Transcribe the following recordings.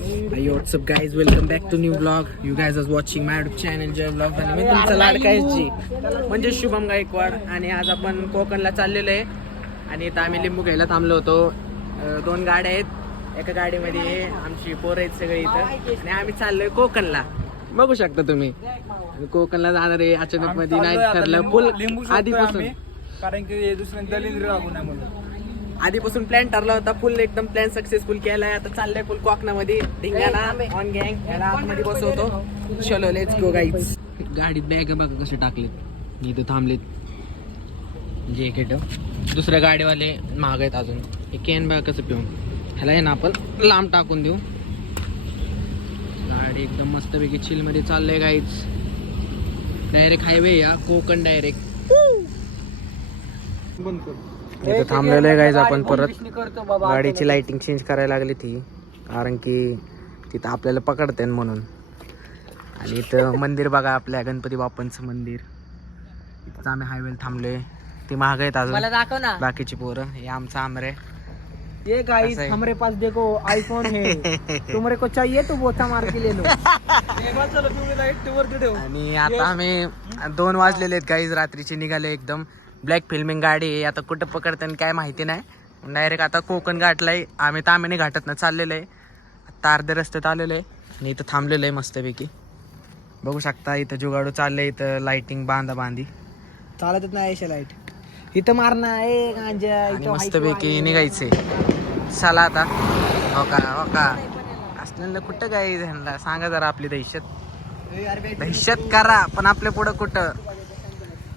Hey, what's up guys, welcome back to new vlog. You guys are watching my YouTube channel Jai vlog आणि मी तुमचा लाडका जी म्हणजे शुभम गायकवाड. आणि आज आपण कोकणला चाललेलो आहे आणि इथं आम्ही लिंबू घ्यायला थांबलो होतो. 2 गाड्या आहेत, एका गाडीमध्ये आमची पोरं आहेत सगळे इथं आणि आम्ही चाललोय कोकणला. बघू शकता तुम्ही कोकणला जाणार आहे. अचानक मध्ये नाही ठरलं फुल आधीपासून, कारण की दुसऱ्या दलिंद्र लागू नये म्हणून आधीपासून प्लॅन ठरला होता. फुल एकदम प्लॅन सक्सेसफुल केलाय. आता चाललंय फुल कोकणामध्ये धिंगाणा ऑन गँग. याला आतमध्ये बसवतो. चलो लेट्स गो गाईज. गाडीत बॅग बघा कसे टाकलेत, इथं थांबलेत जॅकेट. दुसऱ्या गाडीवाले महाग आहेत अजून. हे कॅन बघा कसं पिऊन. ह्याला आहे ना आपण लांब टाकून देऊ. गाडी एकदम मस्तपैकी चिल मध्ये चाललंय गाईज. डायरेक्ट हायवे या कोकण डायरेक्ट. बंद कर. इथं थांबलेलं आहे गाईज. आपण परत गाडीची लाइटिंग चेंज करायला लागली ती, कारण की तिथं आपल्याला पकडते म्हणून. आणि इथं मंदिर बघा, आपल्या गणपती बाप्पांचं मंदिर. इथं आम्ही हायवेला थांबलोय. ती महाग आहेत अजून दाखव ना बाकीची पोरं. हे आमचा आमरे. ये गाइस हमारे पास देखो आईफोन है, तुमरे को चाहिए तो बोता मार के ले लो. आणि आता आम्ही 2 वाजलेले आहेत गाईज. रात्रीची निघाले एकदम. ब्लॅक फिल्मिंग गाडी आहे. आता कुठं पकडते काय माहिती नाही. डायरेक्ट आता कोकण घाटलाय. आम्ही तामिनी घाटातनं चाललेलं आहे. आता अर्ध्या रस्त्यात आलेलं आहे आणि इथं थांबलेलं आहे मस्तपैकी. बघू शकता इथं जुगाडू चाललंय. इथं लाइटिंग बांधी चालतच नाही अशा लाईट इथं मारणं आहे गांजा. आणि मस्तपैकी निघायचंय. चला आता. हो का असलेलं कुठं काय ह्यांना सांगा जरा. आपली दहशत करा, पण आपल्या पुढं कुठं.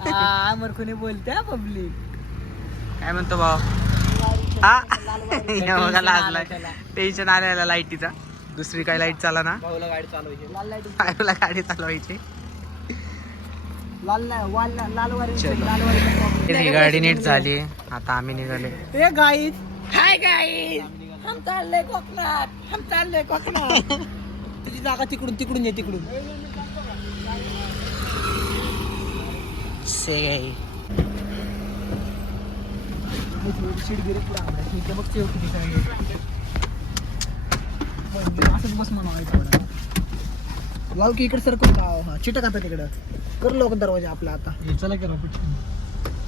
अमरखुने बोलते पब्लिक. काय म्हणतो भाऊ? हा बघा लाजलाय. टेन्शन आलेला लाईटीचा. दुसरी काय लाईट चाला ना. भाऊला गाडी चालवायची. भाऊला गाडी चालवायची. ही गाडी नीट झाली. आता आम्ही निघाले. ए गाईज, हाय गाईज, हम चालले कोकणात. तुझी जागा तिकडून ये तिकडून. असंच बस म्हणायचं. लाव की इकडे सरकून लाव. चिटक आता तिकडं कर लोक दरवाजा आपला. आता चला करा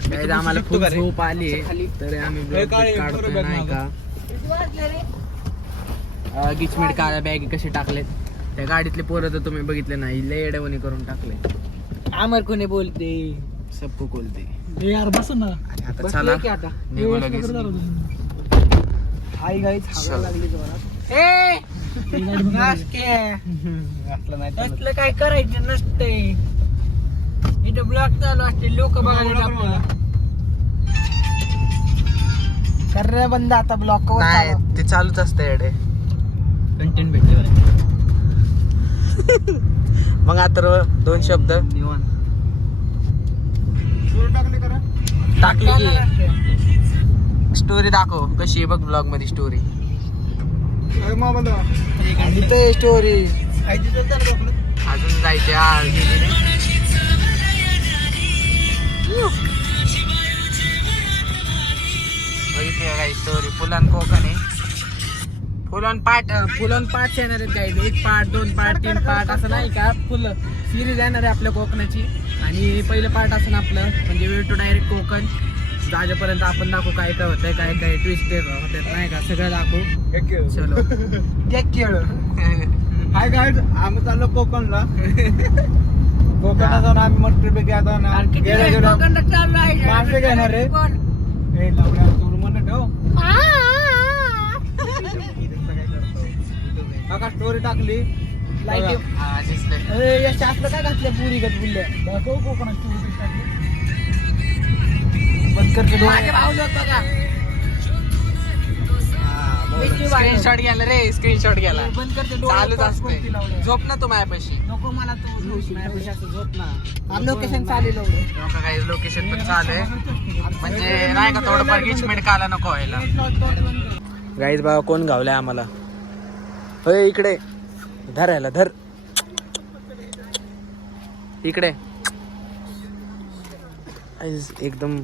गाईज आम्हाला खूप झोप आली तरी आम्ही ब्लॉग काढतोय नाही का. गिचमीट काळ्या बॅग कसे टाकलेत. त्या गाडीतले पोरं तर तुम्ही बघितले नाही, लय एडवणी करून टाकले. अमरखुने बोलते सबको बोलते यार. बस ना. आणि आता चला आता निघू लगेच. हाय गाईज, हवा लागली जोरात. असलं काय करायचं नसते. इथं ब्लॉक चालू असते, लोक बघायला कर बंद. आता ब्लॉक नाही ते चालूच असतं एडे. कंटेंट भेटते. मग आता 2 शब्द टाकली की स्टोरी दाखव कशी आहे बघ. ब्लॉग मध्ये स्टोरी स्टोरी अजून जायचे. बघितली काही स्टोरी. फुलन कोकण आहे. फुलन पार्ट येणार आहेत गाईज. 1 पार्ट 2 पार्ट 3 पार्ट असं नाही का. फुल सिरीज येणार आहे आपल्या कोकणाची. आणि पहिलं पार्ट असं आपलं म्हणजे वेळ टू डायरेक्ट कोकण जाजेपर्यंत आपण दाखवू काय काय होतंय, काय काय ट्विस्ट होत नाही का. सगळं दाखवू. चलो हाय गाईड, आम्ही चाललो कोकणला. कोकणात जाऊन आम्ही मस्त पैकी आता माणसं घेणार रे. का स्टोरी टाकली. आपलं काय घातलं पुरी गत बोलल्या. दाखव कोकणात बंद करते. स्क्रीनशॉट घ्यायला रे. स्क्रीनशॉट घ्यायला बंद करते. चालूच असते. झोप ना तू माझ्यापाशी. नको मला तो झोप ना. लोकेशन चालेल काही लोकेशन पण चालू आहे म्हणजे नाही का. थोडंफार गिचमीट काला नको व्हायला. गाईज बाबा कोण गावलाय आम्हाला. होय इकडे धरायला धर. इकडे एकदम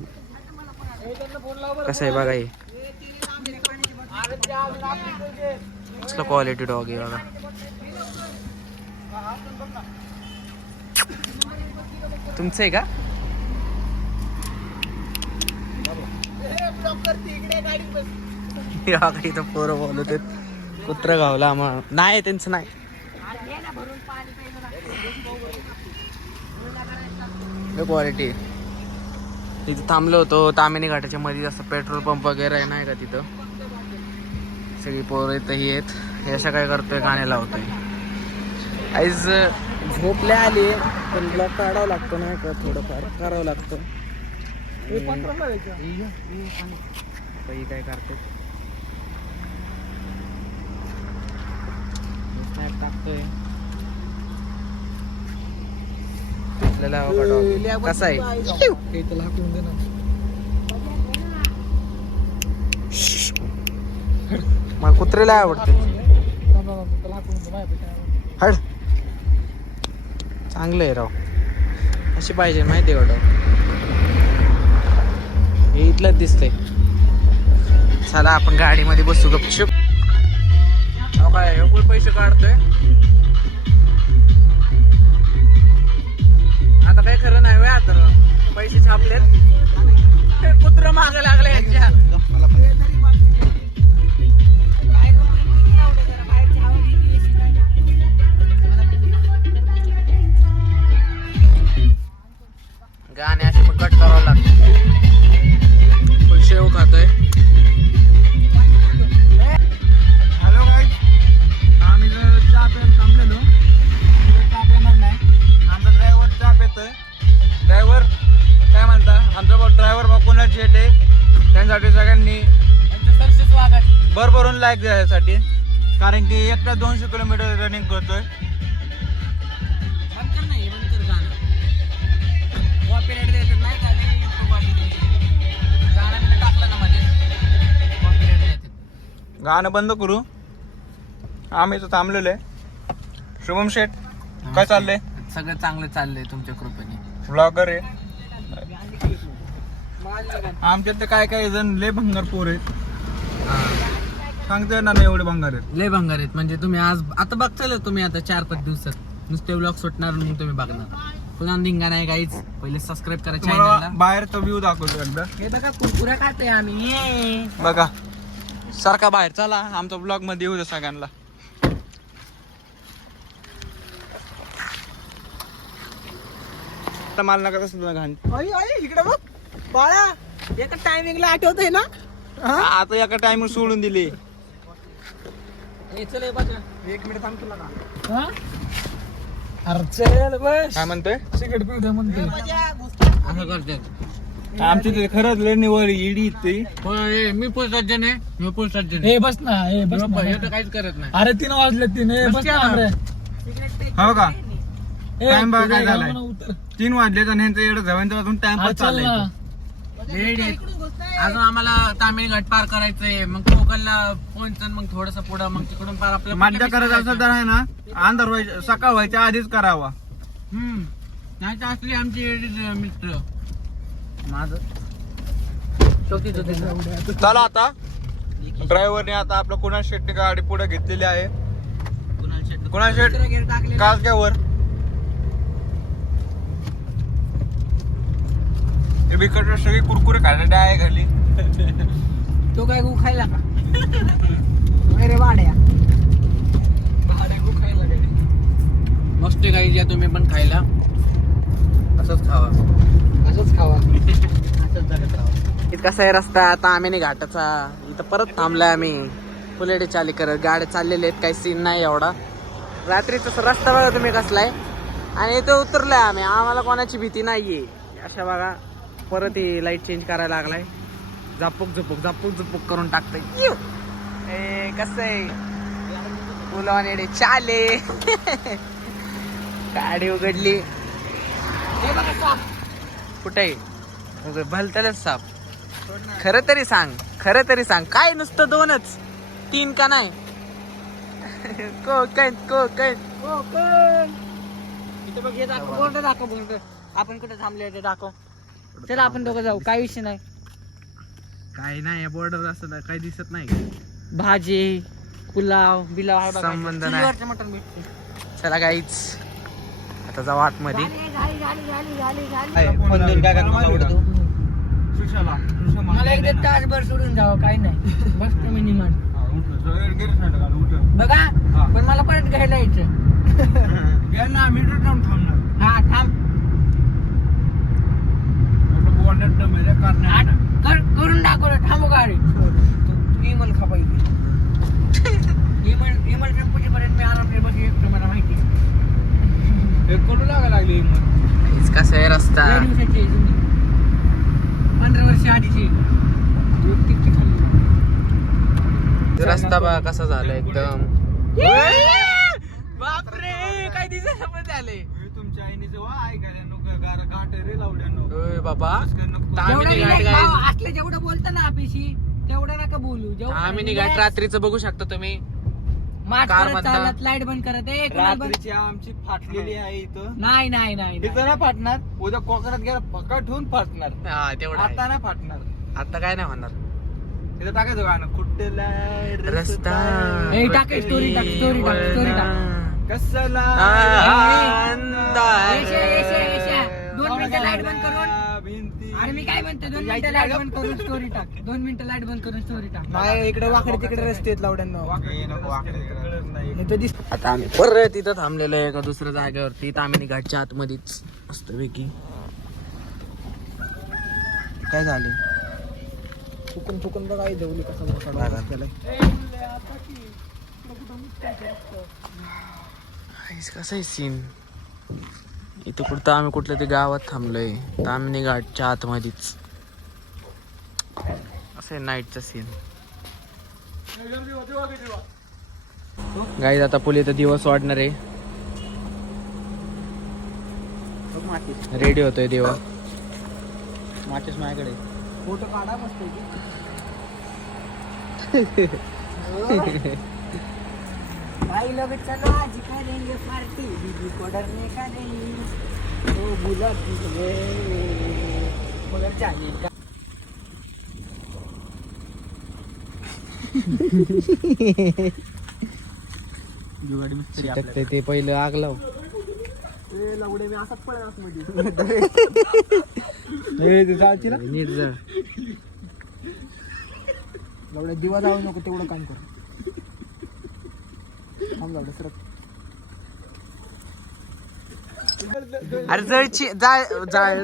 कसं आहे बघा. हे कसलं क्वालिटी डॉग आहे बघा. तुमचं आहे का? इथं पोरं बोलत आहेत कुत्र गावला मग नाही त्यांचं नाही. क्वालिटी तिथं थांबलो होतो तामिनी घाटाच्या मध्ये असं पेट्रोल पंप वगैरे आहे नाही का तिथं. सगळी पोरं इथं ही आहेत. हे अशा काय करतोय गाणे लावतोय. आईज झोपल्या आली पण ब्लॉक काढावं लागतो नाही का थोडंफार करावं लागतं. काही काय करते टाकतोय आपल्याला कसा आहे मग कुत्रेला आवडते. हड चांगलं आहे राव. अशी पाहिजे माहिती आहे का डॉग. हे इथलंच दिसतंय. चला आपण गाडीमध्ये बसू गपचूप. काय एवढे पैसे काढतोय आता काही खरं नाही. आता पैसे छापलेत कुत्र माग लागले यांच्या. गाणे असे पण कट करावं लागतं. फुल शेव खातोय. हॅलो गाईज, आम्ही जर चहा प्यायला थांबलेलो. चहा पेणार नाही. आमचा ड्रायव्हर चहा पेतोय. ड्रायव्हर काय म्हणता आमचा ड्रायव्हर बघूनच शेट आहे. त्यांच्यासाठी सगळ्यांनी भरभरून लाईक द्यायसाठी. कारण की एकटा 200 किलोमीटर रनिंग करतोय. गाणं बंद करू. आम्ही तर थांबलेलो आहे. शुभम शेठ काय चाललंय? सगळं चांगलं चाललंय तुमच्या कृपेने. ब्लॉगर आहे आमच्यात. तर काय काय जण लय भंगार पोर आहेत. सांगता येणार नाही एवढे भंगार आहेत. लय भंगार आहेत म्हणजे तुम्ही आज आता बघताल तुम्ही आता 4-5 दिवसात नुसते ब्लॉग सुटणार मग तुम्ही बघणार. पुन्हा धिंगा नाही काहीच. पहिले सबस्क्राईब करा चॅनलला. बाहेरचा व्ह्यू दाखवतो एकदा. हे बघा कुरकुऱ्या खाते आम्ही. बघा सारखा बाहेर चला आमच्या ब्लॉग मध्ये येऊ दे सगळ्यांना. मला नका तसं घाण. इकडे बघ बाळा एका टायमिंगला आठवतंय ना. आता एका टाइम सोडून दिली. एक मिनिट थांब तुला का. अरे चल बस. काय म्हणतोय? सिगरेट पिऊ द्या म्हणतोय. असं करतात आमची ते खरंच लय निवड इडी ती. मी फुल सज्जन आहे. मी फुल सज्जन हे बस ना हे बस ना. हे तर काहीच करत नाही. अरे 3 वाजले 3. हे बस ना रे. हो का टाइम बघा काय ए, झालाय. उतर. 3 वाजले तर ह्यांचं एवढं जवळ वाजून टाइम हा, पास चल चाललाय. ना. अजून आम्हाला तामिळ घाट पार करायचंय. मग कोकणला पोहोचन मग थोडस पुढं मग तिकडून पार आपल्या मज्जा करायचं असेल तर आहे ना अंधार व्हायच्या सकाळ व्हायच्या आधीच करावा. नाही तर असली आमची मित्र माझं चौकीच चला आता ड्रायव्हरने आता आपलं कुणाल शेट्टी गाडी पुढे घेतलेली आहे. कुणाल शेट कासग्यावर बिकट सगळी कुरकुरे खायला आहे खाली. तो काय गु खायला का अरे वाड्या मस्त काही ज्या तुम्ही पण खायला असंच खावा. असंच खावा. इथं कसा आहे रस्ता तामिनी घाटाचा. इथं परत थांबलाय आम्ही. फुलेडे चाली करत गाड्या चाललेले आहेत. काही सीन नाही एवढा. रात्रीचा रस्ता बघा तुम्ही कसलाय. आणि इथं उतरलाय आम्ही. आम्हाला कोणाची भीती नाहीये. अशा बघा परत ही लाईट चेंज करायला लागलाय. झापूक झुपूक झापूक झुपूक करून टाकतोय. कसं आहे फुलवाने चाले. गाडी उघडली. कुठे भलत्यालाच साप. खरं तरी सांग काय नुसतं 2च 3 का नाही. कोकण इथे बघ हे दाखव. बोर्ड दाखव. बोर्ड आपण कुठे थांबले ते दाखव. चला आपण दोघं जाऊ. काय विषय नाही. काय नाही. बॉर्डर असं काही दिसत नाही. भाजी पुलाव बिलाव आहे बघा. संबंध नाही. चुलीवरचं मटण भेटते. चला गाईच आता जाऊ आतमध्ये. मला एकदा तासभर सोडून जावं काही नाही बस तुम्ही निमान बघा पण मला परत घ्यायला यायचं. हा थांब करून दाखवलं थांबू गाडी तू इमल खा पाहिजे इमल टेम्पोची पर्यंत मी आराम बस एकटं मला माहिती कसा आहे रस्ता. 15 वर्ष आधीची रस्ता बघा कसा झाला एकदम. बापरे काय दिवसा पण झाले तुमच्या आईने जेव्हा ऐकायला गाठ रे लावड्या बाबा असले जेवढं बोलता ना आपल्याशी तेवढं नका बोलू. आम्ही घाट रात्रीचं बघू शकता तुम्ही. मास्क कार करत म्हणता. चालत लाईट बंद करत रात्रीची आमची फाटलेली आहे इथं. नाही नाही नाही इथं ना फाटणार उद्या कोकणात गेला पकड ठेवून फाटणार. तेवढा आता नाही फाटणार. आता काय नाही होणार. इथं टाकायचं गाणं कुठला रस्ता ए, टाक स्टोरी टाक स्टोरी टाक स्टोरी टाक कसला येशा. 2 मिनिटं लाईट बंद करून अरे मी काय म्हणते 2 मिनिटं लाईट बंद करून स्टोरी टाक 2 मिनिटं लाईट बंद करून स्टोरी टाक. नाही इकडे वाकडे तिकडे रस्ते आहेत लावड्यांना. आता आम्ही परत इथं थांबलेलो आहे एका दुसऱ्या जागेवरती. तामिनी घाटच्या आतमध्येच मस्तपैकी. काय झाले फुकून फुकून बघा देवली कसा कसं आहे सीन. इथं कुठं आम्ही कुठल्या तरी गावात थांबलोय तामिनी घाटच्या आतमध्येच. असं आहे नाईटचा सीन. गाईज आता पुढे तर दिवस वाढणार आहे. रेडी होतोय दिवस. माचीस माझ्याकडे फोटो काढा मस्त भाई लोग चलो आज करेंगे पार्टी दीदी को डरने का नहीं वो बुलाती है मगर जाने का. ते पहिलं आग लाव. लावडे मी असाच पडेल आतमध्ये. नीट जळ. लावडे दिवा जाऊ नको तेवढं काम कर. थांब लावडे सरक. अरे जळची जाळ जाळ.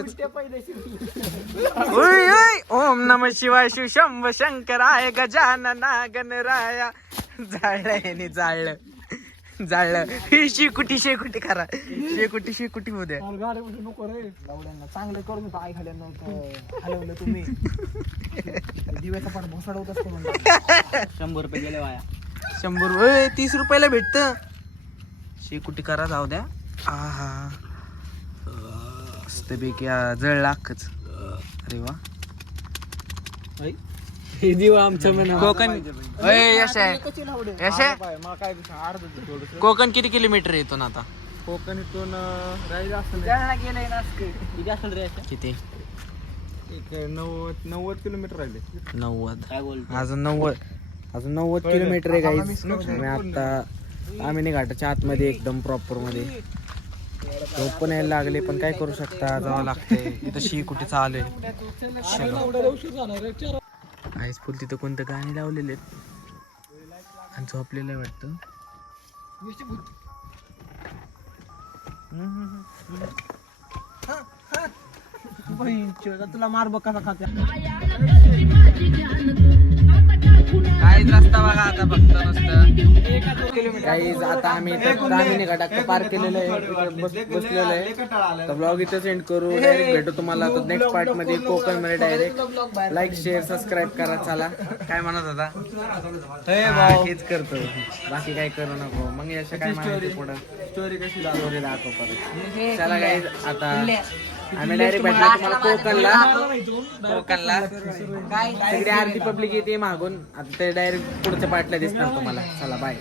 उय, उय. ओम नम शिवाय शिव शंभ शंकराय गजानना गणराया. जाळलं जाळलं जाळलं. शेकुटी शेकुटी करा. शेकुटी होऊ द्या. नको रे लावड्यांना चांगलं करून होतं आई खाल्या नव्हतं हलवलं तुम्ही. दिव्याचा पाठ भोसाड होत असतो. 100 रुपये गेले वाया. 100 रुपये 30 रुपयाला भेटत. शेकुटी करा जाऊ द्या. आहा मस्तपैकी जळ लाखच. अरे वा हे दिवा आमचं म्हणा. कोकण यश कोकण किती किलोमीटर येतो आता. कोकण इथून गेलंय ना किती असेल रे किती 90 किलोमीटर राहिले. 90. काय बोलतो अजून 90 किलोमीटर आहे गाईज. आणि आता आम्ही घाटाच्या आतमध्ये एकदम प्रॉपर मध्ये. झोप पण यायला लागले पण काय करू शकता जावं लागतंय. इथं शेकुटी चालू आहे. हायस्कूल तिथं कोणतं गाणी लावलेले आणि झोपलेलं आहे वाटतं. तुला मार बघ कसा खात्या. काहीच रस्ता बघा आता फक्त नुसतं. काहीच आता आम्ही तामिनी घाटात पार्क केलेलं आहे. बसलेलं आहे. तर ब्लॉग इथं सेंड करू. डायरेक्ट भेटू तुम्हाला आता नेक्स्ट पार्ट मध्ये कोकण मध्ये. डायरेक्ट लाईक शेअर सबस्क्राईब करा. चला काय म्हणत होता हेच करतो बाकी काय करू नको. मग अशा काय म्हणायचं पुढं स्टोरी कशी दाखव परत. चला काय आता आम्ही डायरेक्ट भेटला तुम्हाला कोकणला. सगळी आरती पब्लिक येते मागून. आता ते डायरेक्ट पुढच्या पार्टला दिसणार तुम्हाला. चला बाय.